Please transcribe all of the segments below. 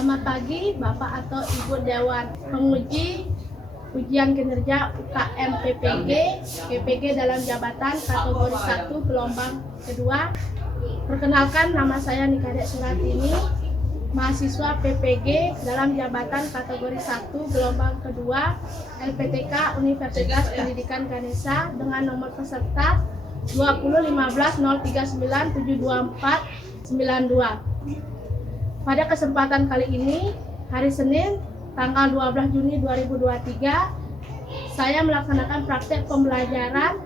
Selamat pagi Bapak atau Ibu Dewan Penguji Ujian Kinerja UKM PPG dalam jabatan kategori 1 gelombang kedua. Perkenalkan, nama saya Nikadek Suratini, mahasiswa PPG dalam jabatan kategori 1 gelombang kedua LPTK Universitas Pendidikan Ganesha dengan nomor peserta 201503972492. Pada kesempatan kali ini, hari Senin, tanggal 12 Juni 2023, saya melaksanakan praktek pembelajaran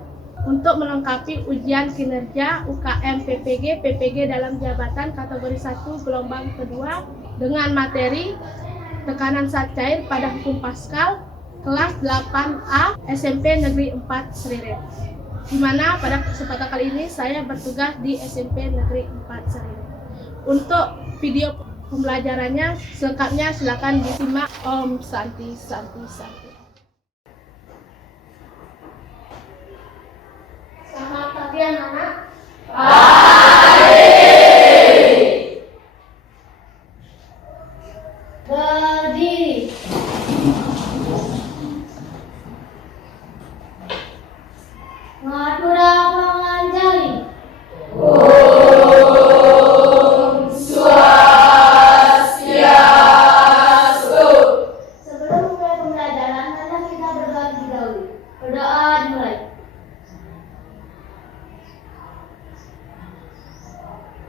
untuk melengkapi ujian kinerja UKM PPG dalam jabatan kategori 1 gelombang kedua dengan materi tekanan zat cair pada hukum Pascal kelas 8A SMP Negeri 4 Seriret. Di mana pada kesempatan kali ini saya bertugas di SMP Negeri 4 Seriret. Untuk video pembelajarannya selengkapnya silakan disimak. Om Santi Santi Santi. Selamat pagi anak-anak. Pagi. Berdiri. Madura Panganjali.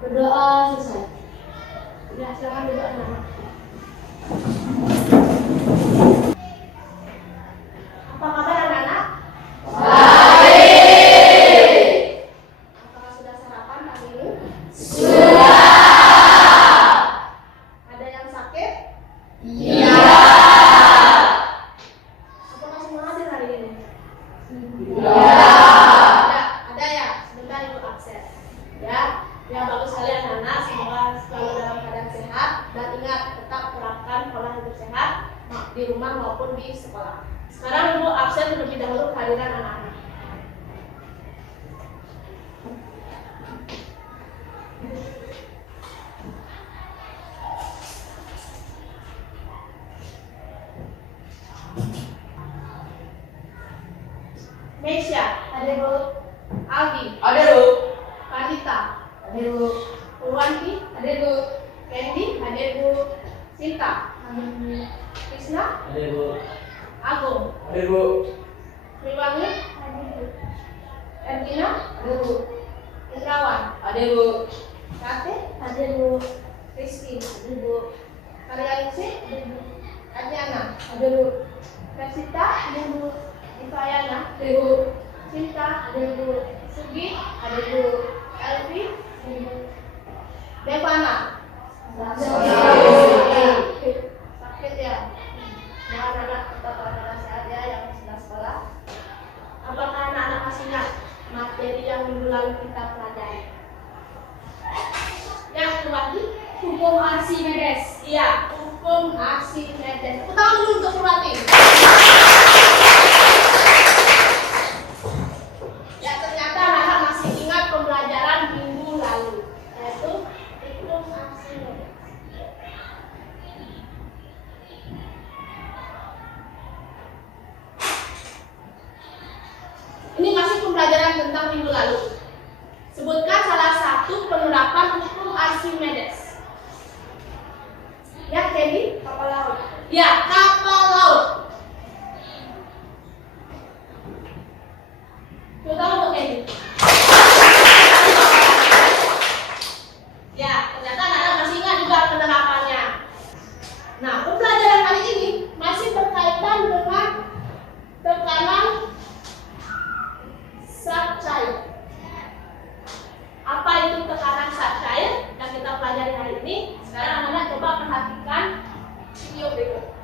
Berdoa selesai. Ya, silakan duduk anak-anak. Apa kabar anak-anak? Baik. Apakah sudah sarapan pagi ini? Sudah. Ada yang sakit? Iya. Apakah semua hadir hari ini? Iya. Ada ya? Sebentar Ibu absen. Ya. Ya, bagus sekali anak-anak, semoga selalu dalam keadaan sehat dan ingat tetap terapkan pola hidup sehat di rumah maupun di sekolah. Sekarang Ibu absen terlebih dahulu kehadiran anak-anak. Mesya, ada Bu. Aldi, ada Bu. Kanita, ada Bu. Purwanti, ada Bu. Candy, ada Bu. Sinta, ada Bu. Krisna, ada Bu. Agung, ada Bu. Triwangi, ada Bu. Ergina, ada Bu. Indrawan, ada Bu. Kate, ada Bu. Rizky, ada Bu. Karyaningsih, ada Bu. Adriana, ada Bu. Persita, ada Bu. Ivayana, ada Bu. Cinta, ada Bu. Sugi, ada Bu. Elvi, ada Bu. Devana, sakit ya. Anak-anak tetap anak sehat ya yang sedang sekolah. Apakah anak-anak masih ingat materi yang minggu lalu kita pelajari? Yang Purwanti, hukum Archimedes. Iya, hukum Archimedes. Tepuk tangan dulu untuk Purwanti. Ya, ternyata anak-anak masih ingat pembelajaran minggu lalu, yaitu hukum Archimedes. Ini masih pembelajaran tentang minggu lalu. Sebutkan salah satu penerapan hukum Archimedes. Ya, Candy? Kapal laut. Ya, kapal laut. Terutama untuk Candy. Ya, ternyata anak-anak masih ingat juga penerapannya. Nah, pembelajaran kali ini masih berkaitan dengan tekanan zat cair. Apa itu tekanan zat cair yang kita pelajari hari ini? Sekarang anak-anak coba perhatikan video berikut.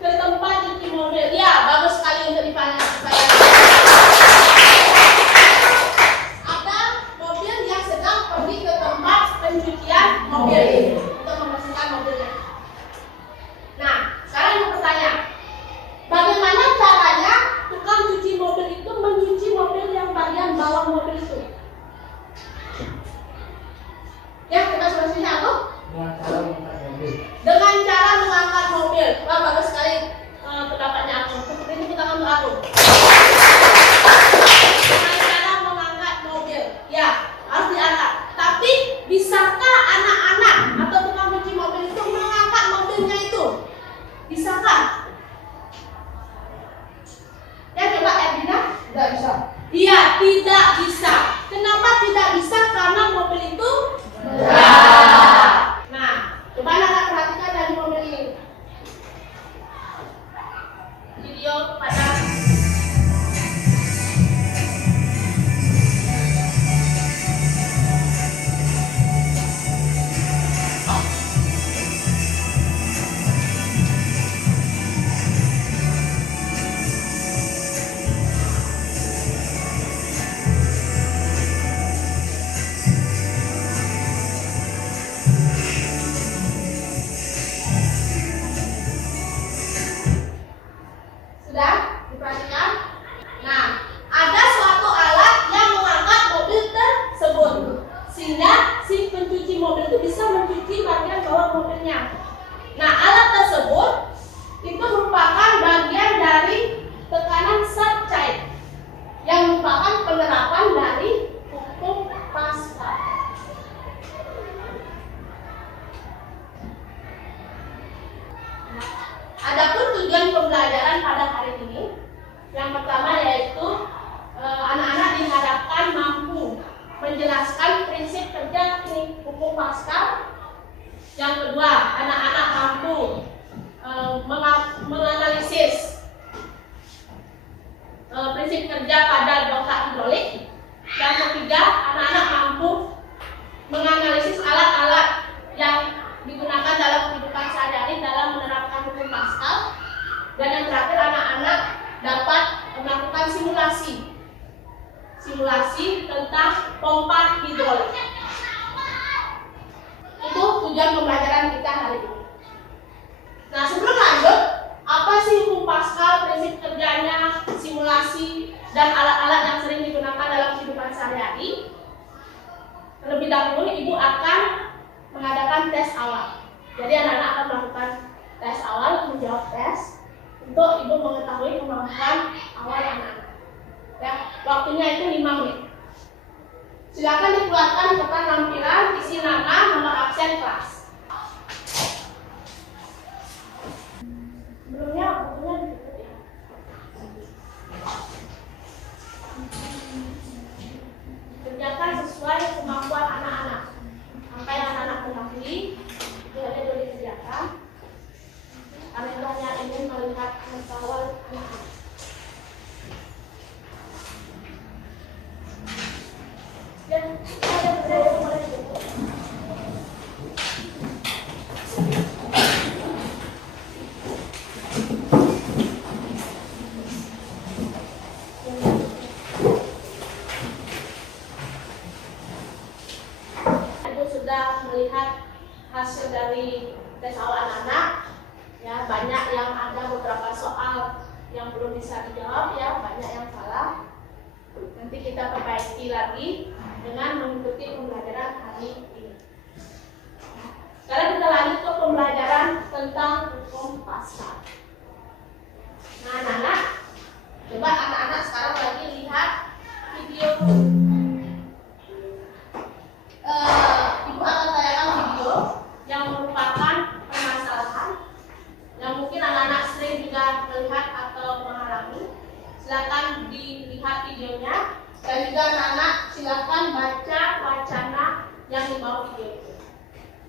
ke tempat cuci mobil. Ya, bagus sekali untuk dipanggil saya. Ada mobil yang sedang pergi ke tempat pencucian mobil untuk membersihkan mobilnya. Nah, sekarang ibu bertanya, bagaimana caranya tukang cuci mobil itu mencuci mobil yang bagian bawah mobil itu? Ya, kita solusinya apa? Dengan cara mengangkat mobil. Wah, bagus sekali pendapatnya aku. Seperti ini kita untuk aku. Dengan cara mengangkat mobil. Ya, harus diangkat. Tapi bisakah anak-anak atau tukang cuci mobil itu mengangkat mobilnya itu? Bisakah? Ya, coba Edina. Tidak bisa. Iya, tidak bisa. Kenapa tidak bisa? Karena mobil itu berat. Nah, coba anak perhatikan dari mobil ini. Video pada sudah diperhatikan. Nah, ada suatu alat yang mengangkat mobil tersebut sehingga si pencuci mobil itu bisa mencuci bagian bawah mobilnya. Nah, alat tersebut itu merupakan bagian dari tekanan subchild yang merupakan penerapan dari hukum Pascal. Adapun tujuan pembelajaran pada hari ini, yang pertama yaitu anak-anak diharapkan mampu menjelaskan prinsip kerja hukum Pascal. Yang kedua, anak-anak mampu menganalisis prinsip kerja pada dongkrak hidrolik. Yang ketiga, anak-anak mampu menganalisis alat-alat yang digunakan dalam kehidupan sehari-hari dalam menerapkan hukum Pascal. Dan yang terakhir, anak-anak dapat melakukan simulasi tentang pompa hidrolik. Itu tujuan pembelajaran kita hari ini. Nah, sebelum lanjut, apa sih hukum Pascal, prinsip kerjanya, simulasi, dan alat-alat yang sering digunakan dalam kehidupan sehari-hari? Terlebih dahulu, ibu akan mengadakan tes awal. Jadi anak-anak akan melakukan tes awal, menjawab tes untuk ibu mengetahui kemampuan awal anak-anak. Ya, waktunya itu 5 menit. Silakan dikeluarkan kertas lampiran, isi nama, nomor absen kelas. Sebelumnya bukunya ditutup ya. Kerjakan sesuai kemampuan anak-anak. Apa yang anak-anak ketahui, itu hanya boleh dikerjakan. Kami hanya ingin melihat pengetahuan anak-anak. Dan ada berada mulai ditutup. Melihat hasil dari tes awal anak-anak, ya banyak yang ada beberapa soal yang belum bisa dijawab, ya banyak yang salah. Nanti kita perbaiki lagi dengan mengikuti pembelajaran hari ini. Sekarang kita lanjut ke pembelajaran tentang hukum Pascal. Nah, anak-anak, coba anak-anak sekarang lagi lihat video. Ibu akan tayangkan video yang merupakan permasalahan yang mungkin anak-anak sering juga melihat atau mengalami. Silakan dilihat videonya dan juga anak-anak silakan baca wacana yang di bawah video itu.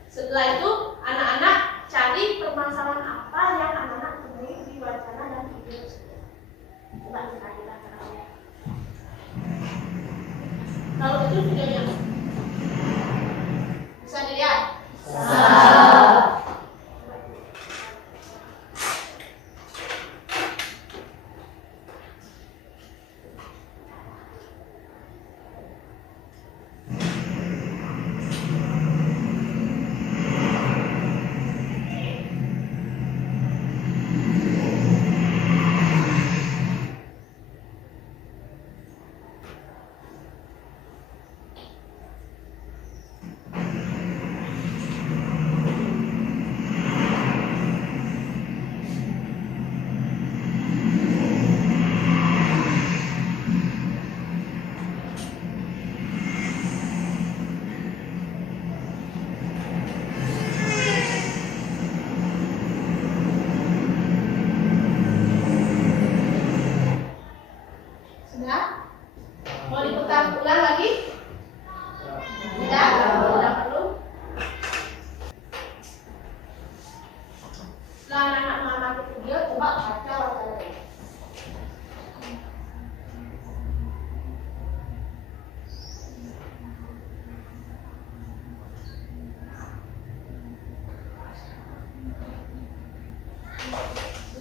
Setelah itu anak-anak cari permasalahan apa yang anak-anak temui di wacana dan video tersebut. Coba kita lihat. Kalau itu videonya bisa dilihat?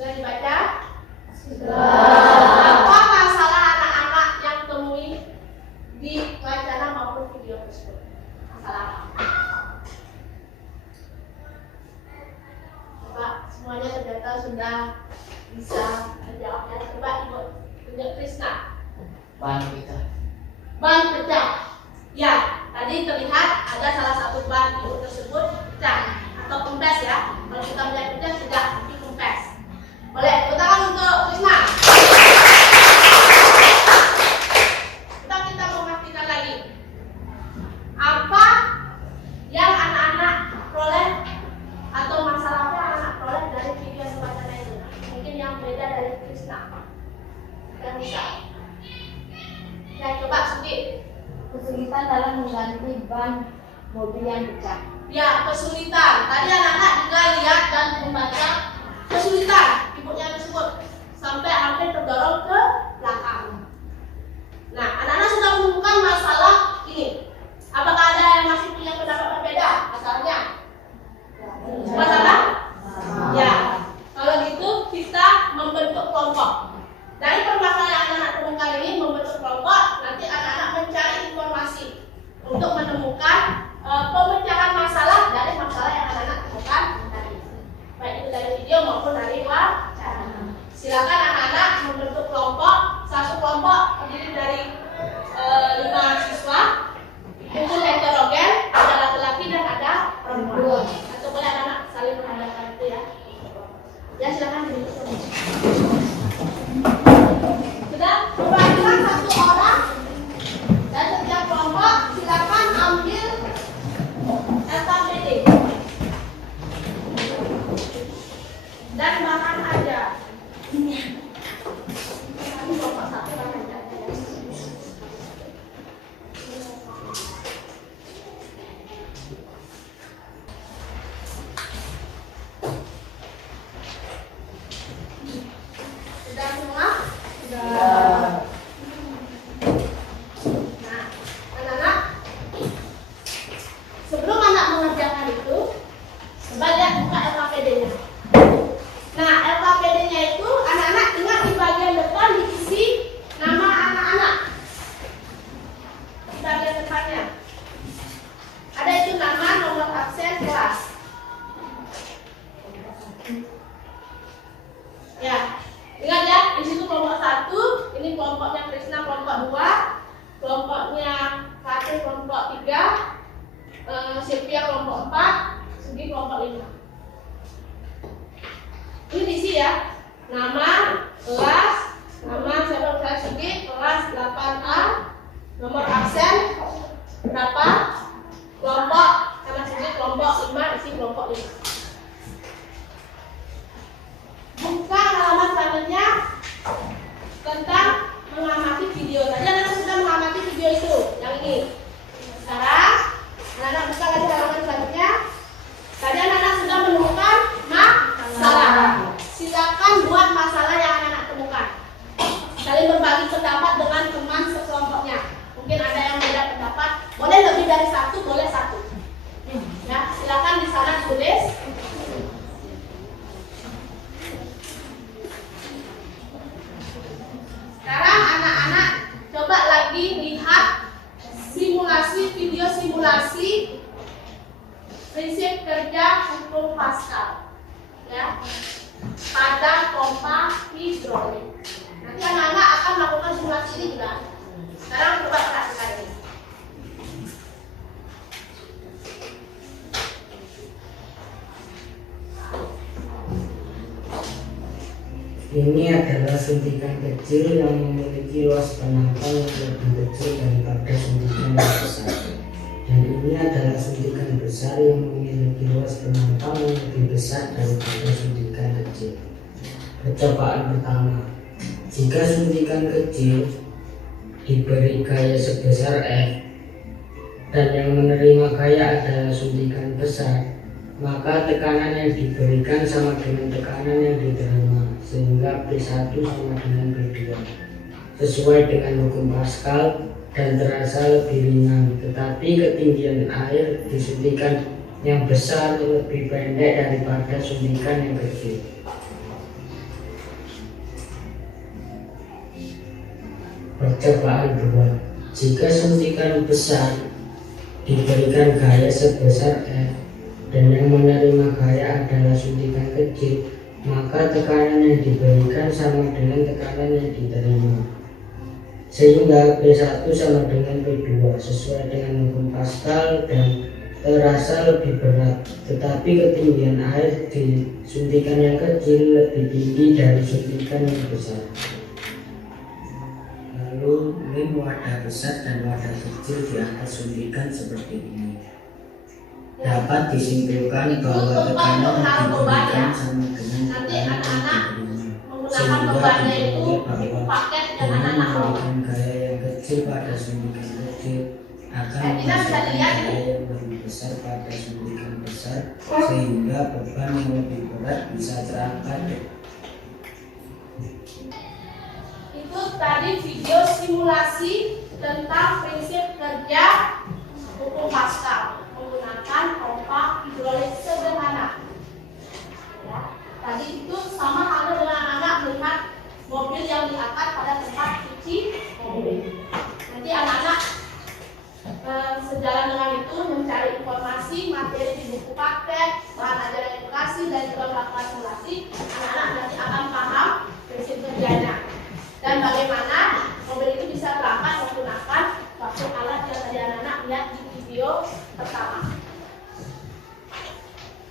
Sudah dibaca? Sudah. Apa masalah anak-anak yang temui di wacana maupun video tersebut? Masalah apa? Coba semuanya ternyata sudah bisa menjawabnya. Coba Ibu tunjuk Krisna. Ban pecah. Ban pecah. Ya, tadi terlihat ada salah satu ban Ibu tersebut pecah atau kempes ya. Kalau kita melihat pecah sudah mungkin kempes. Boleh, tepuk tangan untuk Krisna. Kita memastikan lagi. Apa yang anak-anak peroleh atau masalah apa yang anak peroleh dari video wacana itu? Mungkin yang beda dari Krisna. Dan bisa. Ya, coba Sugi. Kesulitan dalam mengganti ban mobil yang pecah. Ya, kesulitan. Tadi anak-anak juga lihat dan membaca kesulitan ibunya tersebut sampai hampir terdorong ke belakang. Nah, anak-anak sudah menemukan masalah ini. Apakah ada yang masih punya pendapat berbeda masalahnya? Masalah? Ya. Kalau gitu kita membentuk kelompok. Dari permasalahan yang anak-anak temukan ini membentuk kelompok, nanti anak-anak mencari informasi untuk menemukan pemecahan masalah dari masalah yang anak-anak temukan tadi. Baik itu dari video maupun dari wacana. Silakan anak-anak membentuk kelompok. Satu kelompok terdiri dari 5 siswa. Itu heterogen, ada laki-laki dan ada perempuan. Atau boleh anak-anak saling menandakan itu ya. Ya, silakan dibentuk kelompok. Sudah perwakilan satu orang dan setiap kelompok silakan ambil LKPD dan bahan aja. Kami kelompok satu bahan aja. Sudah semua? Sudah. Nah, anak-anak, sebelum anak mengerjakan itu, coba lihat buka LKPD-nya. Nah, LKPD-nya itu anak-anak ingat di bagian depan diisi nama anak-anak. Di bagian depannya ada itu nama, nomor absen, kelas. Ya, ingat ya, di situ kelompok 1, ini kelompoknya Krisna kelompok 2, kelompoknya Fatih kelompok 3, Sylvia kelompok 4, Sugi kelompok 5. Ini diisi ya, nama, kelas, nama siapa saya Sugi, kelas 8A, nomor absen berapa, kelompok sama Sugi kelompok 5, isi kelompok 5. Buka halaman selanjutnya tentang mengamati video. Tadi anak sudah mengamati video itu, yang ini. Sekarang anak-anak buka lagi halaman selanjutnya. Tadi anak-anak sudah menemukan masalah. Silakan buat masalah yang anak-anak temukan. Saling berbagi pendapat dengan teman sekelompoknya. Mungkin ada yang beda pendapat. Boleh lebih dari satu, boleh satu. Ya, silakan di sana tulis. Sekarang anak-anak coba lagi lihat simulasi, video simulasi prinsip kerja hukum Pascal ya, pada pompa hidrolik. Nanti anak-anak akan melakukan simulasi ini juga. Sekarang coba perhatikan ini. Ini adalah suntikan kecil yang memiliki luas penangkal yang lebih kecil daripada suntikan yang besar. Dan ini adalah suntikan besar yang memiliki luas penangkal yang lebih besar daripada suntikan kecil. Percobaan pertama, jika suntikan kecil diberi gaya sebesar F dan yang menerima gaya adalah suntikan besar, maka tekanan yang diberikan sama dengan tekanan yang diterima, sehingga P1 sama dengan P2 sesuai dengan hukum Pascal dan terasa lebih ringan. Tetapi ketinggian air di suntikan yang besar lebih pendek daripada suntikan yang kecil. Percobaan 2. Jika suntikan besar diberikan gaya sebesar F dan yang menerima gaya adalah suntikan kecil, maka tekanan yang diberikan sama dengan tekanan yang diterima, sehingga P1 sama dengan P2 sesuai dengan hukum Pascal dan terasa lebih berat, tetapi ketinggian air di suntikan yang kecil lebih tinggi dari suntikan yang besar. Lalu ini wadah besar dan wadah kecil di atas suntikan seperti ini. Dapat disimpulkan bahwa tekanan yang diberikan sama dengan tekanan yang diterima, sehingga diketahui bahwa dengan memberikan gaya yang kecil pada suntikan kecil akan menghasilkan gaya yang lebih besar pada suntikan besar, sehingga beban yang lebih berat bisa terangkat. Itu tadi video simulasi tentang prinsip kerja hukum Pascal menggunakan pompa hidrolik sederhana. Ya, tadi itu sama halnya dengan anak-anak melihat mobil yang diangkat pada tempat cuci mobil. Nanti anak-anak sejalan dengan itu mencari informasi materi di buku paket, bahan ajaran edukasi, dan juga melakukan simulasi. Anak-anak nanti akan paham prinsip kerjanya dan bagaimana mobil itu bisa berangkat menggunakan suatu alat yang tadi anak-anak lihat di video pertama.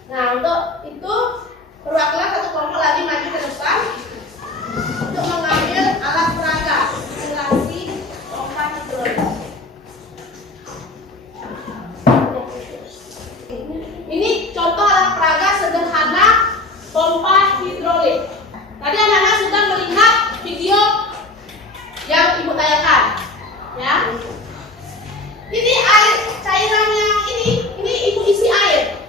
Nah, untuk itu perwakilan satu kelompok lagi maju ke depan untuk mengambil alat peraga simulasi pompa hidrolik. Ini contoh alat peraga sederhana pompa hidrolik. Tadi anak-anak sudah melihat video yang ibu tayangkan, ya. Ini air cairannya, ini ibu isi air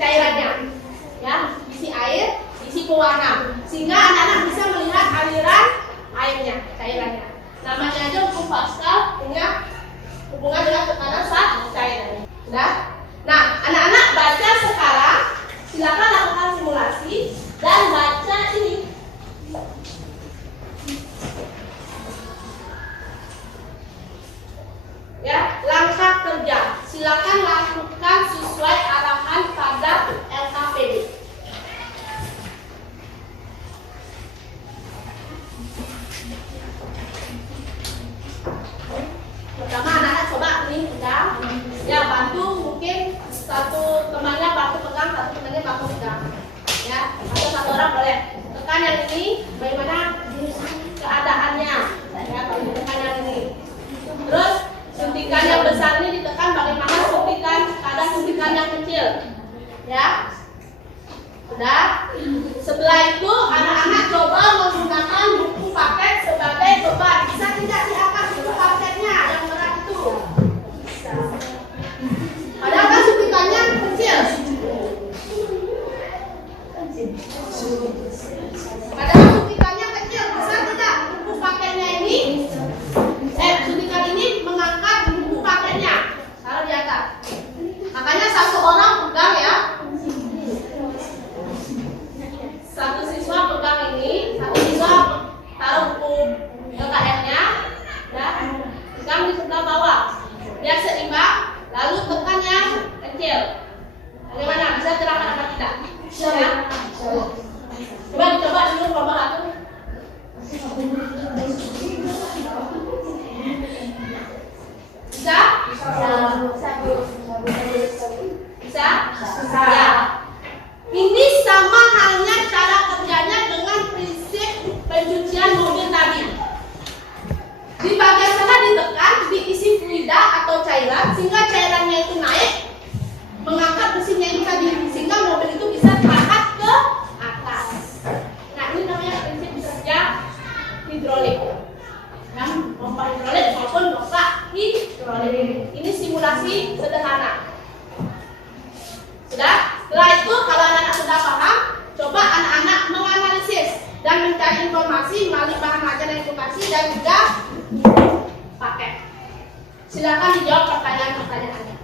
cairannya, ya, isi air, isi pewarna, sehingga anak-anak bisa melihat aliran airnya, cairannya. Namanya aja hukum Pascal punya hubungan dengan tekanan saat cairan. Sudah? Nah, anak-anak baca sekarang, silakan lakukan simulasi dan baca ini. Ya, langkah kerja. Silakan lakukan sesuai arahan pada LKPD. Pertama anak-anak coba ini pegang. Ya, bantu mungkin satu temannya bantu pegang, satu temannya bantu pegang. Ya, atau satu orang boleh. Tekan yang ini, bagaimana keadaannya. Ya, kalau ditekan yang ini. Terus suntikan yang besar ini ditekan, bagaimana suntikan yang kecil. Ya. Sudah. Setelah itu anak-anak coba menggunakan buku paket sebagai beban. Bisa tidak diangkat buku paketnya yang berat itu? Bisa. Padahal kan suntikannya kecil. Padahal suntikannya kecil. Bisa tidak buku paketnya ini? Suntikan ini mengangkat buku paketnya. Taruh di atas. Makanya satu orang pegang ya. Satu siswa pegang ini, satu siswa taruh buku LKR-nya, ya, pegang di sebelah bawah, biar seimbang. Lalu tekan yang kecil. Bagaimana? Bisa terangkan apa tidak? Ya? Coba dicoba dulu kelompok satu. Bisa? Bisa? Bisa. Ya. Ini sama halnya cara kerjanya dengan prinsip pencucian mobil tadi. Di bagian sana ditekan, diisi fluida atau cairan, sehingga cairannya itu naik, mengangkat mesinnya itu tadi, sehingga mobil itu bisa terangkat ke atas. Nah, ini namanya prinsip kerja hidrolik. Yang pompa hidrolik maupun pompa hidrolik. Ini simulasi sederhana. Sudah? Setelah itu kalau anak-anak sudah paham, coba anak-anak menganalisis dan mencari informasi melalui bahan ajaran edukasi dan juga paket. Silakan dijawab pertanyaan-pertanyaannya.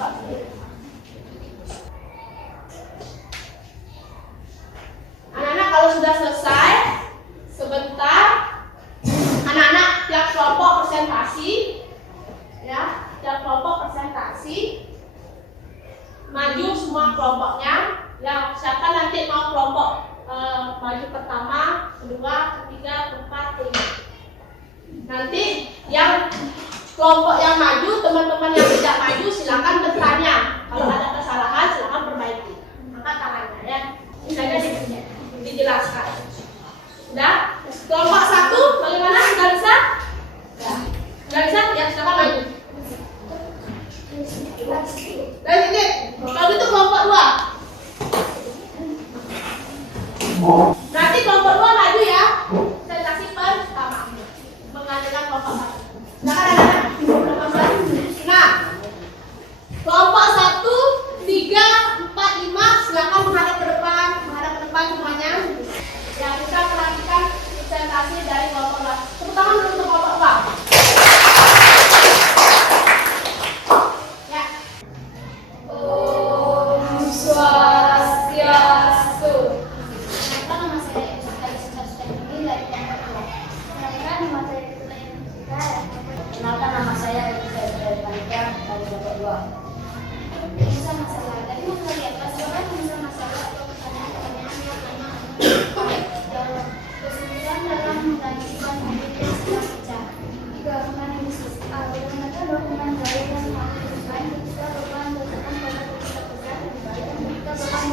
Anak-anak kalau sudah selesai, sebentar anak-anak tiap kelompok presentasi, ya, tiap kelompok presentasi, maju semua kelompoknya. Yang siapa nanti mau kelompok maju pertama, kedua, ketiga, keempat, kelima. Nanti yang kelompok yang maju, teman-teman yang tidak maju silakan bertanya. Kalau ada kesalahan silakan perbaiki. Angkat tangannya ya. Ini saja dijelaskan. Sudah? Kelompok 1 bagaimana? Sudah bisa? Sudah bisa? Ya, silakan maju. Dan ini, kalau gitu kelompok 2. Berarti kelompok 2 maju ya. Presentasi pertama menggantikan kelompok 1. Nah, kelompok 1, 3, 4, 5 silakan menghadap ke depan semuanya. Yang bisa perhatikan presentasi dari kelompok 2. Terutama untuk kelompok 2. Ya. Om Swastiastu. Nama saya Susanti dari kelompok 2. Kenalkan nama saya dari kelompok 2. Bisa masalah. Dari materi apa? Silakan bisa masalah atau pertanyaan-pertanyaan yang lama. Kesimpulan dalam mengkaji bahan materi setelah pecah. 3. Menganalisis. A. Bagaimana dokumen gaya dan makhluk desain ketika beban berdasarkan pada ketika pecah dan ketika beban berdasarkan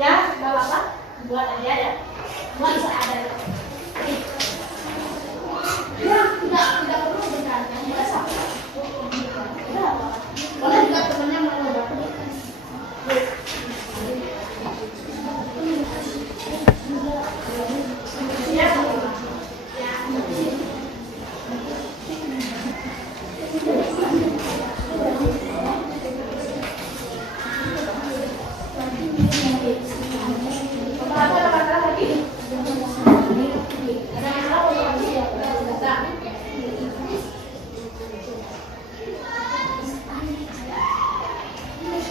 Ya, nggak apa-apa. Buat aja ya. Buat seadanya. Ya, tidak perlu bertanya. Biasa. Boleh juga temannya mengubah. Ya.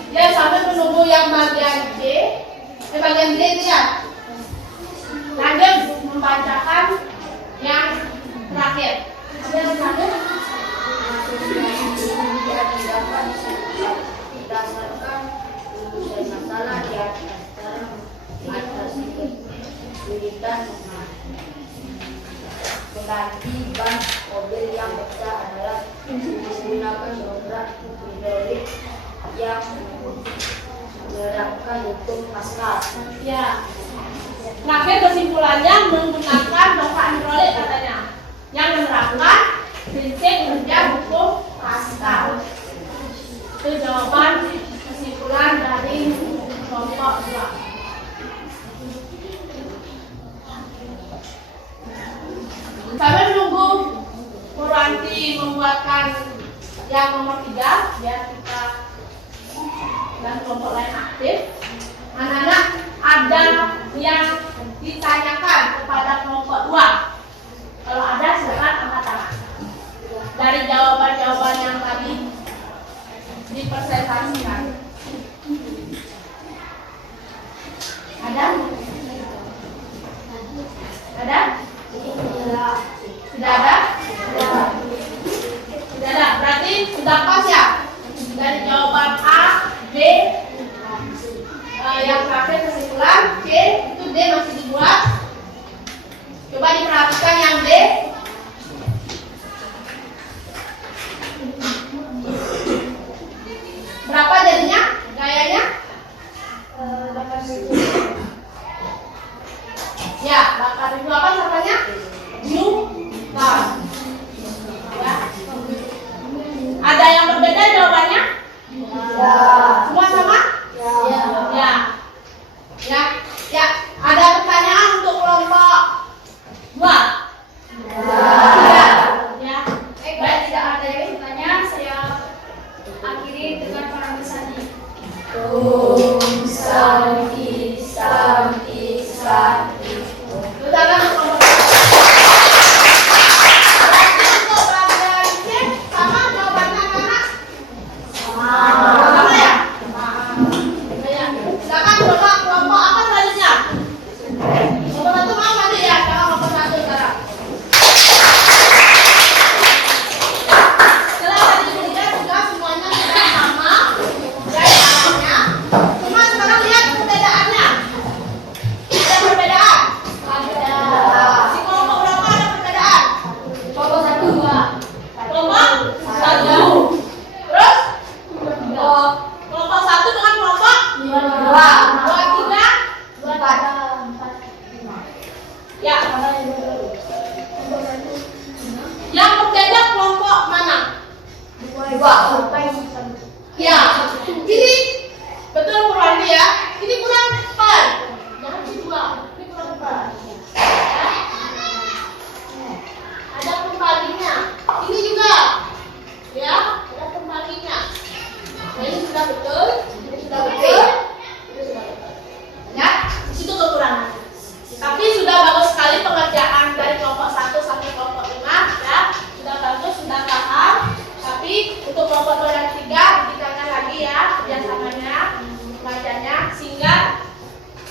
Ya, sampai menunggu yang bagian D. Bagian D itu ya. Lanjut membacakan yang terakhir. Ada yang terakhir? Berdasarkan rujukan masalah di atas lirikan pengganti ban mobil yang pecah adalah menggunakan dobrak hidrolik yang menerapkan hukum Pascal. Ya. Terakhir kesimpulannya menggunakan dobrak hidrolik katanya yang menerapkan prinsip kerja hukum Pascal. Itu jawaban kesimpulan dari kelompok 2. Sambil menunggu Purwanti membuatkan yang nomor 3 biar kita dan kelompok lain aktif. Anak-anak ada yang ditanyakan kepada kelompok 2. Kalau ada silakan angkat tangan. Dari jawaban-jawaban yang tadi dipresentasikan. Ada? Ada? Tidak ada? Tidak ada. Berarti sudah pas ya? Dari jawaban A, B, yang terakhir kesimpulan C, itu D masih dibuat. Coba diperhatikan yang D. Berapa jadinya? Gayanya? 8.000. Ya, 8 sudah bagus sekali pengerjaan dari kelompok 1 sampai kelompok 5 ya. Sudah bagus, sudah paham. Tapi untuk kelompok 2 dan 3 ditingkatkan lagi ya kerjasamanya, bacanya sehingga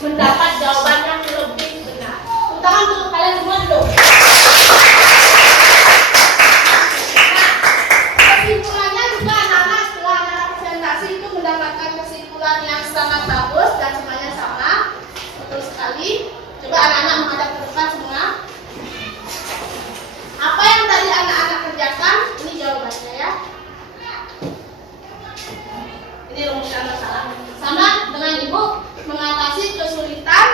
mendapat jawaban yang lebih benar. Tepuk tangan untuk kalian semua dulu. Kesimpulannya juga anak-anak setelah anak presentasi itu mendapatkan kesimpulan yang sangat bagus dan semuanya sama. Betul sekali. Coba anak-anak menghadap ke depan semua. Apa yang tadi anak-anak kerjakan? Ini jawabannya ya. Ini rumuskan masalah. Sama dengan ibu mengatasi kesulitan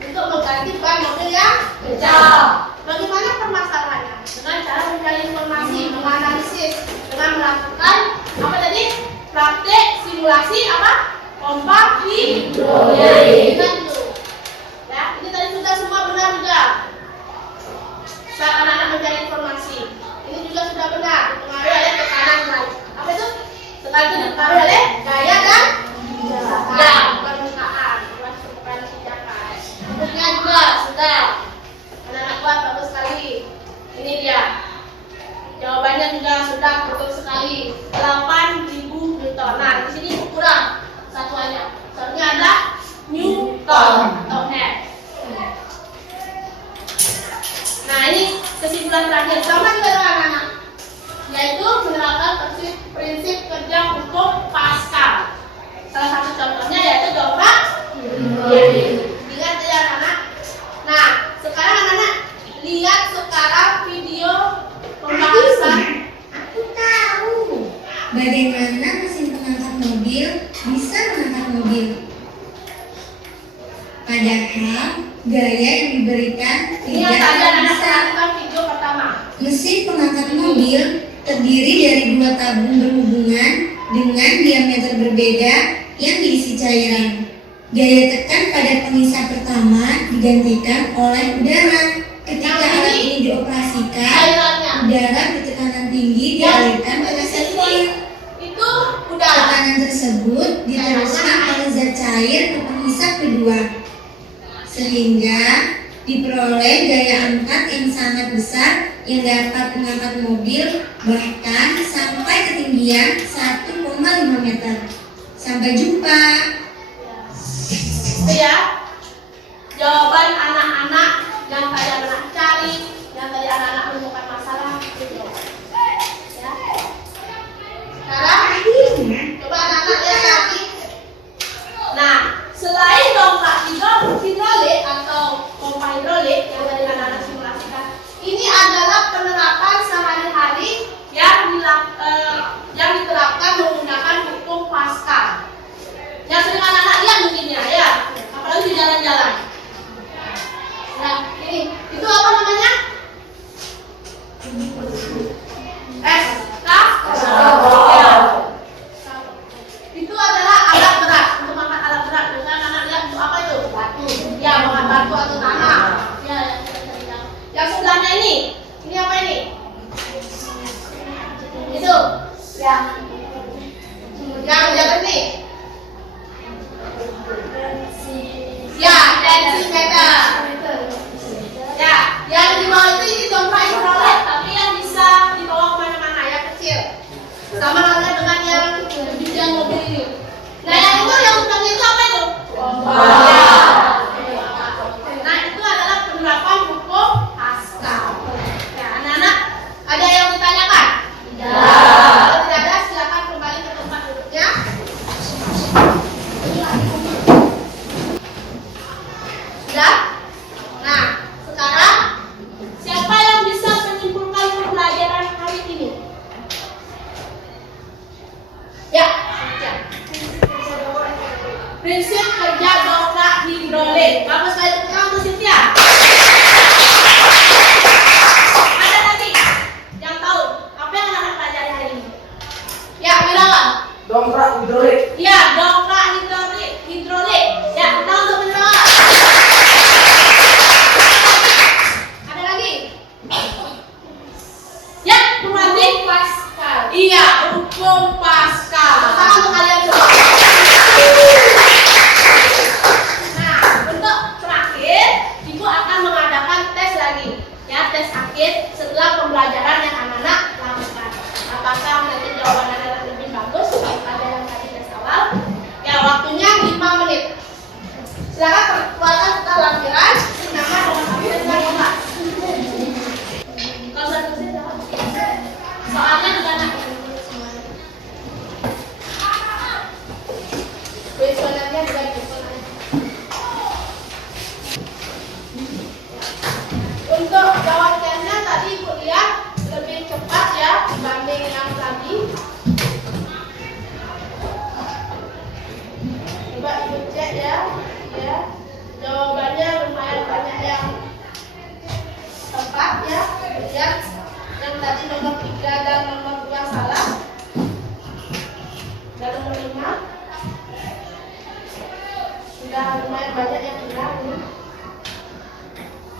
untuk mengganti ban mobil yang pecah. Bagaimana permasalahannya? Dengan cara mencari informasi, menganalisis, dengan melakukan apa tadi? Praktek simulasi apa? Pompa hidrolik. Ingat itu. Ya, ini tadi sudah semua benar juga. Saat anak-anak mencari informasi, ini juga sudah benar. Dipengaruhi oleh tekanan naik. Apa itu? Tekanan itu dipengaruhi oleh gaya dan permukaan. Permukaan pijakan. Bentuknya juga sudah. Anak-anak kuat bagus sekali. Ini dia. Jawabannya juga sudah betul sekali. 8.000 Newton. Nah, di sini kurang satuannya. Satunya ada Newton atau F. Nah, ini kesimpulan terakhir sama juga dengan anak-anak, yaitu menerapkan prinsip kerja hukum Pascal. Salah satu contohnya yaitu dongkrak. Ingat ya anak-anak. Nah, sekarang anak-anak lihat sekarang video pembahasan. Aku tahu bagaimana mesin pengangkat mobil bisa mengangkat mobil. Padahal gaya yang diberikan Ini tidak yang tadi anak-anak bisa. perhatikan video pertama. Mesin pengangkat mobil terdiri dari 2 tabung berhubungan dengan diameter berbeda yang diisi cairan. Gaya tekan pada pengisap pertama digantikan oleh udara. Ketika alat ini dioperasikan, Cairannya udara bertekanan tinggi dialirkan ke reservoir. itu udara. Tekanan tersebut diteruskan oleh zat cair ke pengisap kedua, sehingga diperoleh gaya angkat yang sangat besar yang dapat mengangkat mobil bahkan sampai ketinggian 1,5 meter. Sampai jumpa. Itu ya jawaban anak-anak yang tadi anak cari, yang tadi anak-anak menemukan masalah itu. Ya. Sekarang coba anak-anak lihat lagi. Nah, selain dongkrak hidrolik atau pompa hidrolik yang tadi anak-anak simulasikan, ini adalah penerapan sehari-hari yang diterapkan menggunakan hukum Pascal. Yang sering anak-anak lihat mungkin ya, apalagi di jalan-jalan. Nah, ini itu apa namanya? Ya. Itu adalah alat berat untuk mengangkat alat berat. Biasanya anak lihat untuk apa itu? Batu. Ya, mengangkat batu atau tanah. Ya, yang sebelahnya ini apa ini? Itu. Ya. Yang jalan ini. Ya, tensimeter. Ya, yang di bawah itu ini dongkrak hidrolik, tapi yang bisa dibawa kemana-mana ya kecil. Sama halnya dengan yang bijian mobil ini. Nah, yang itu yang utangnya itu apa itu? Pompa. Nah,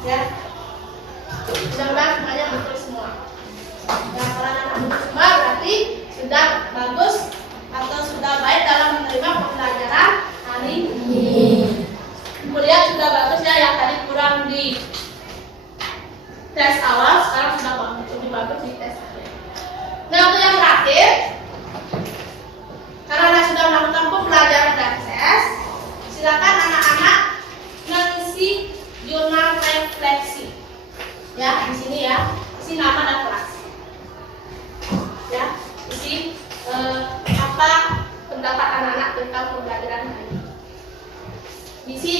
Ya, mudah-mudahan semuanya betul semua. Nah, kalau anak betul semua berarti sudah bagus atau sudah baik dalam menerima pembelajaran hari ini. Kemudian sudah bagus ya, yang tadi kurang di tes awal, sekarang sudah bagus, lebih bagus di tes akhir. Nah, untuk yang terakhir, karena Anda sudah melakukan pembelajaran dan tes, silakan anak-anak mengisi jurnal refleksi. Ya, di sini ya, isi nama dan kelas. Ya, isi apa pendapat anak-anak tentang pembelajaran hari ini. Isi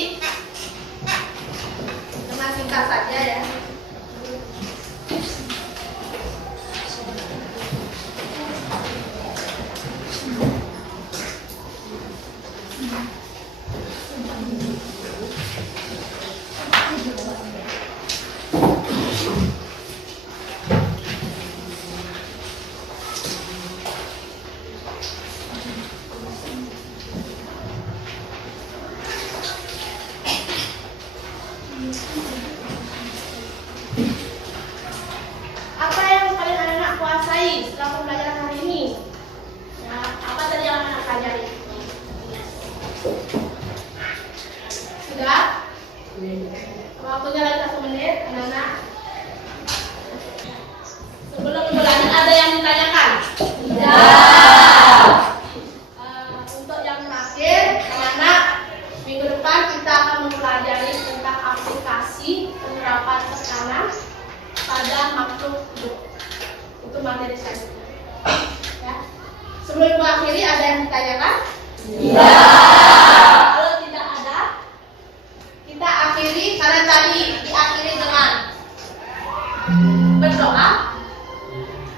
dengan singkat saja ya. Apa yang paling anak-anak kuasai setelah pembelajaran hari ini? Ya, apa tadi yang anak pelajari? Sudah? Waktunya lagi 1 menit, anak-anak. Sebelum berlanjut ada yang ditanyakan? Tidak. Untuk yang terakhir, anak-anak, minggu depan kita akan mempelajari tentang aplikasi penerapan tekanan pada makhluk hidup. Itu materi selanjutnya. Ya. Sebelum mengakhiri ada yang ditanyakan? Tidak. Kalau tidak ada, kita akhiri karena tadi diakhiri dengan berdoa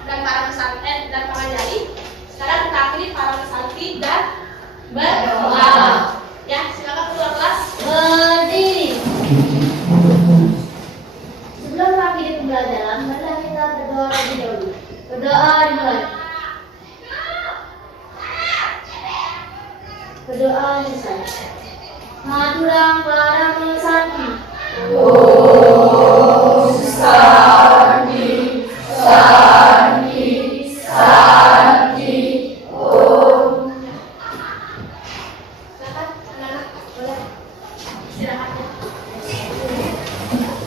dan para pesantren dan pengajari. Sekarang kita akhiri para pesantren dan berdoa. Ya, silakan ketua kelas berdiri. Sebelum mengakhiri pembelajaran, marilah kita berdoa lebih dahulu. Berdoa dimulai. Berdoa selesai. Maturang para pesantren.